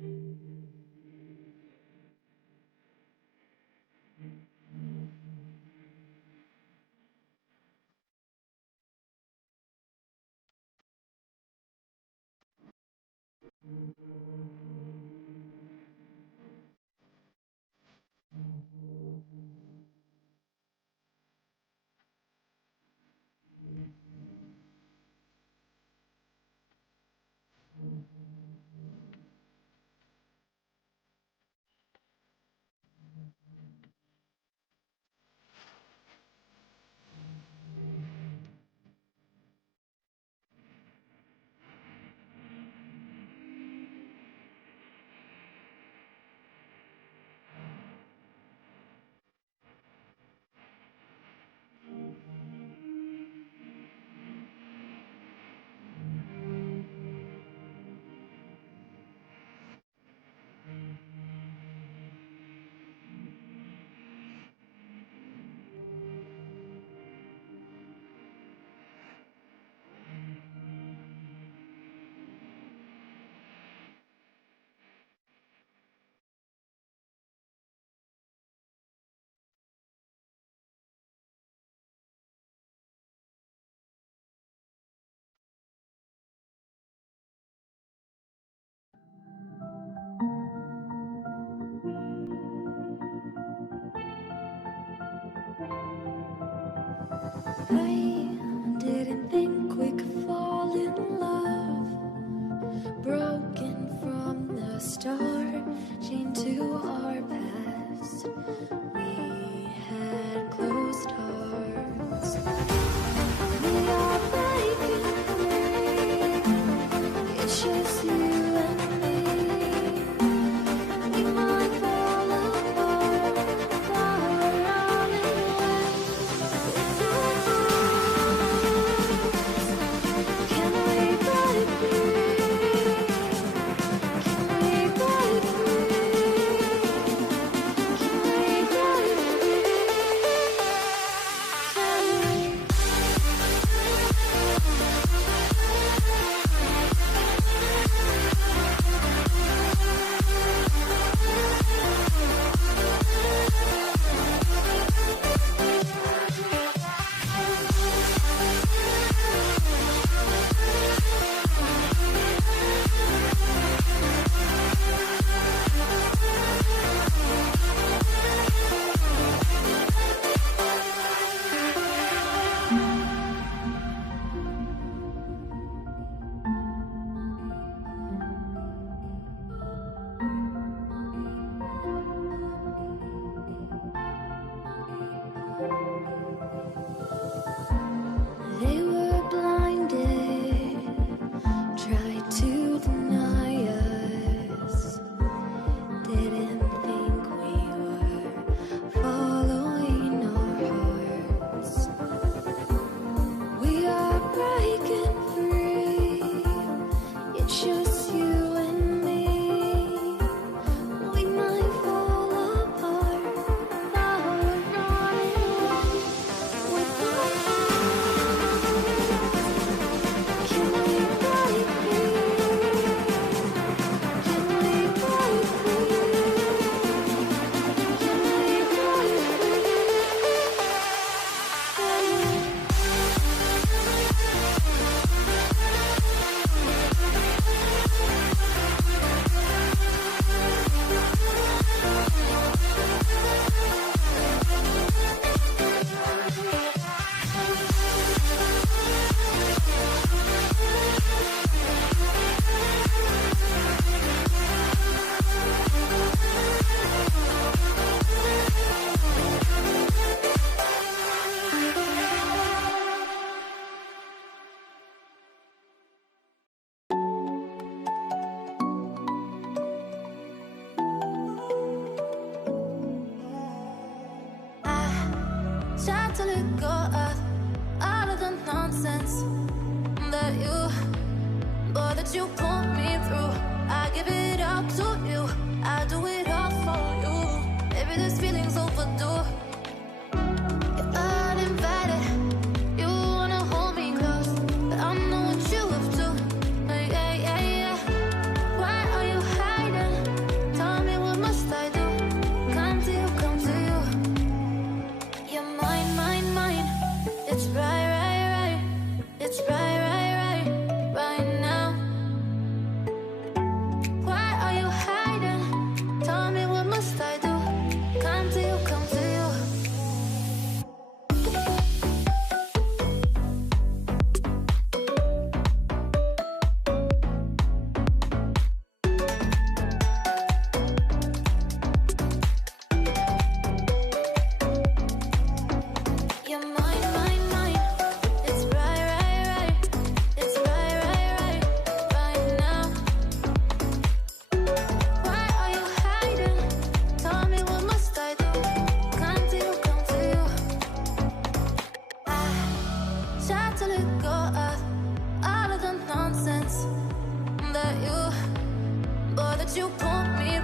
I didn't think we could fall in love. Broken from the start, chained to our past. We had closed hearts. We are breaking free. It's just you and me. We might fall apart, but we're running away. Can we break free? Can we break free? Can we break free? Can we? They were blinded, tried to deny us. Didn't think we were following our hearts. We are breaking free. It's just you and me. We might fall apart, but we're running away. With our can we break free? Can we break free? Can we break free? Can we? Tried to let go of all of the nonsense that you put me through. I give it all to you. I do it all for you. Maybe this feeling's overdue. You're uninvited. You wanna hold me close, but I know what you have to. Yeah, yeah, yeah. Why are you hiding?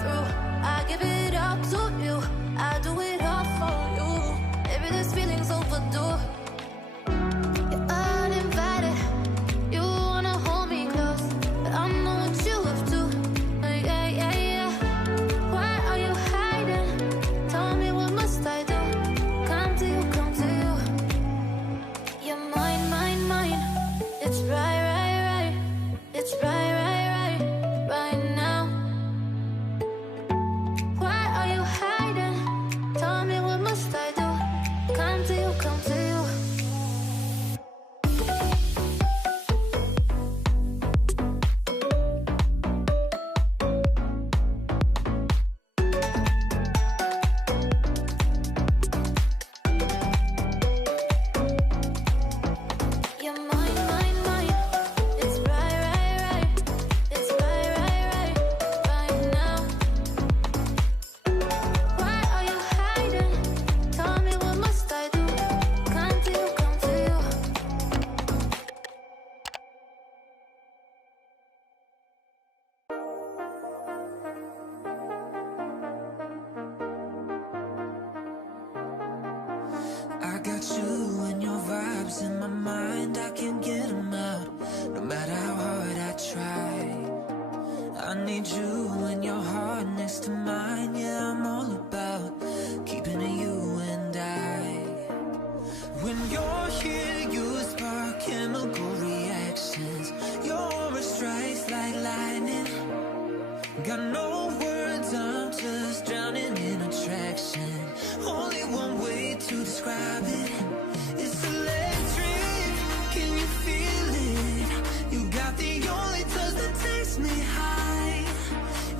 through. I give it up to you. I do it all for you. Maybe this feeling's overdue. You're uninvited. You wanna hold me close, but I know what you have to. Yeah, yeah, yeah. Why are you hiding? Tell me, what must I do? Come to you, come to you. You're mine, mine, mine. It's right, right, right. It's right, right, right, right now. Why are you hiding? Tell me, what must I do? Come to you, come to you. You're mine, mine, mine. It's right, right, right. It's right, right, right, right now. Why are you hiding? Tell me, what must I do? Come to you, come to you. I got you and your vibes in my mind, I can't get them out, no matter how hard I try. I need you and your heart next to mine, yeah, I'm all about keeping it you and I. When you're here, you spark chemical reactions, your aura strikes like lightning. Got no words, I'm just drowning in attraction. Only one way to describe it. It's electric, can you feel it? You got the only touch that takes me high.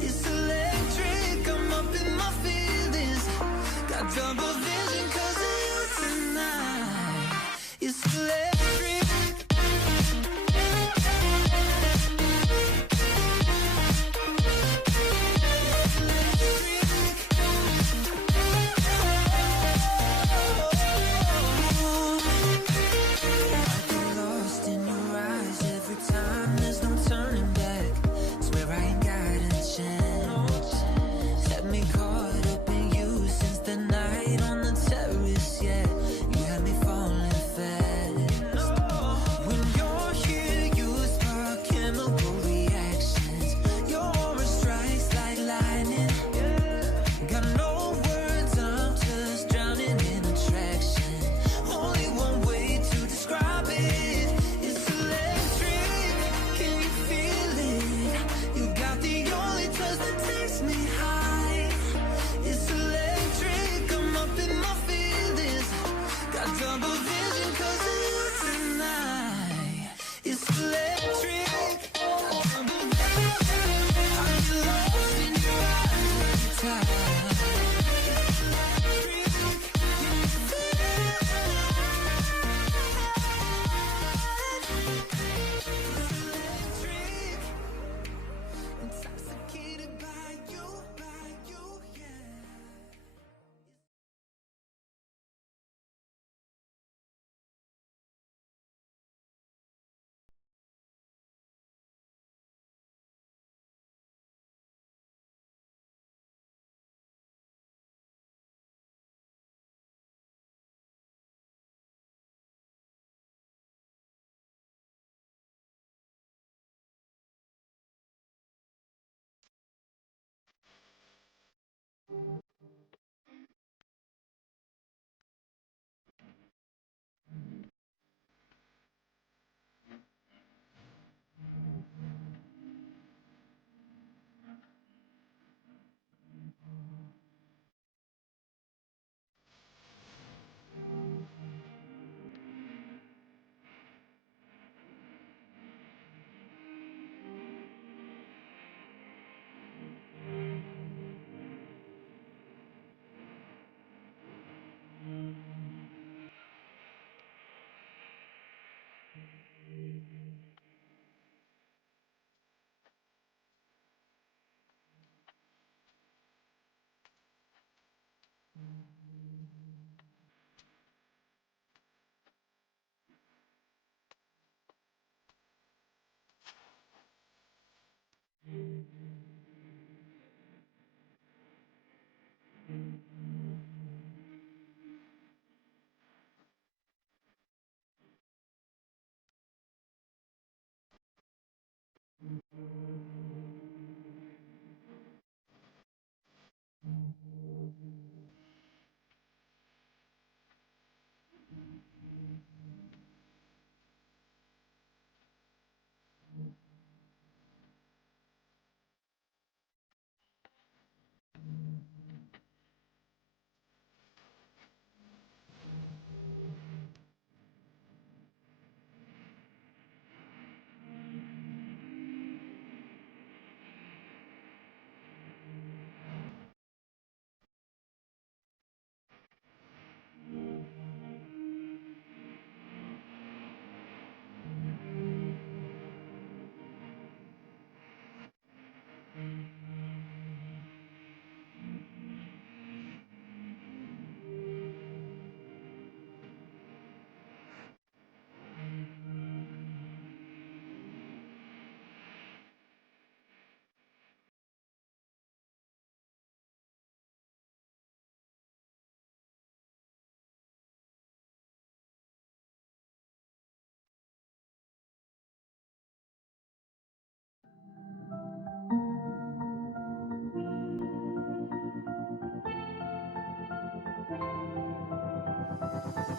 It's electric, I'm up in my feelings. Got double vision 'cause of you tonight. It's electric.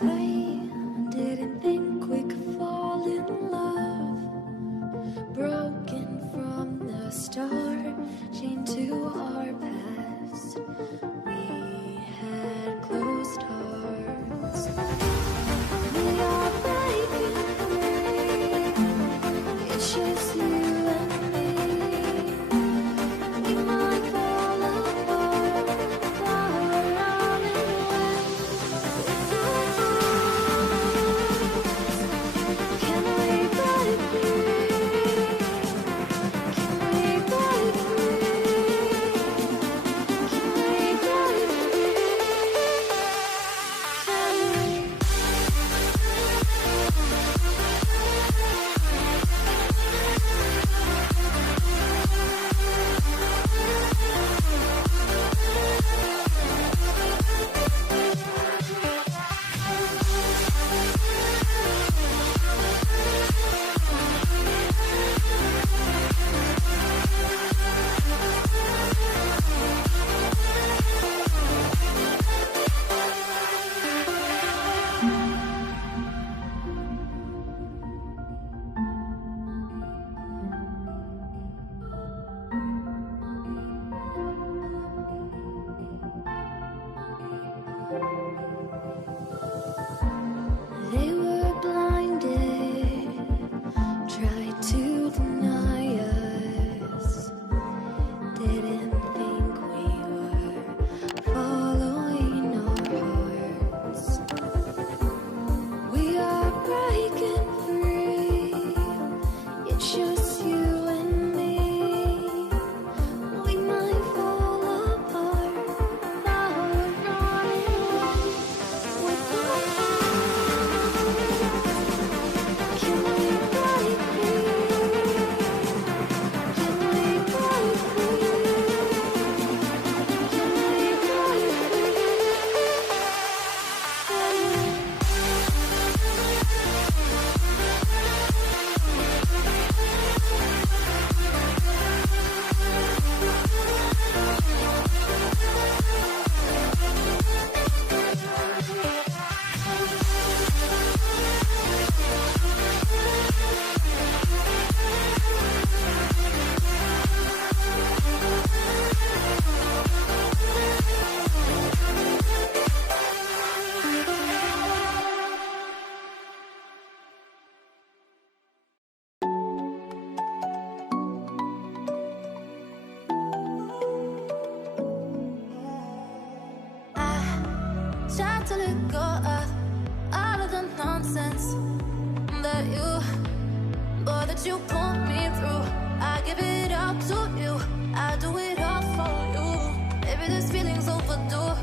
I didn't think we could fall in love. Broken from the start, chained to our past. We had closed hearts. We are breaking free. It's just you and me. We might fall apart, but we're running away with our hearts. Can we break free? Can we break free? Can we break free? Can we? They were blinded, tried to deny us. Didn't think we were following our hearts. We are breaking free. It's just you and me. We might fall apart, but we're running away with our hearts. Can we break free? Can we break free? Can we break free? Tried to let go of all of the nonsense that you put me through. I give it up to you. I do it all for you. Maybe this feeling's overdue.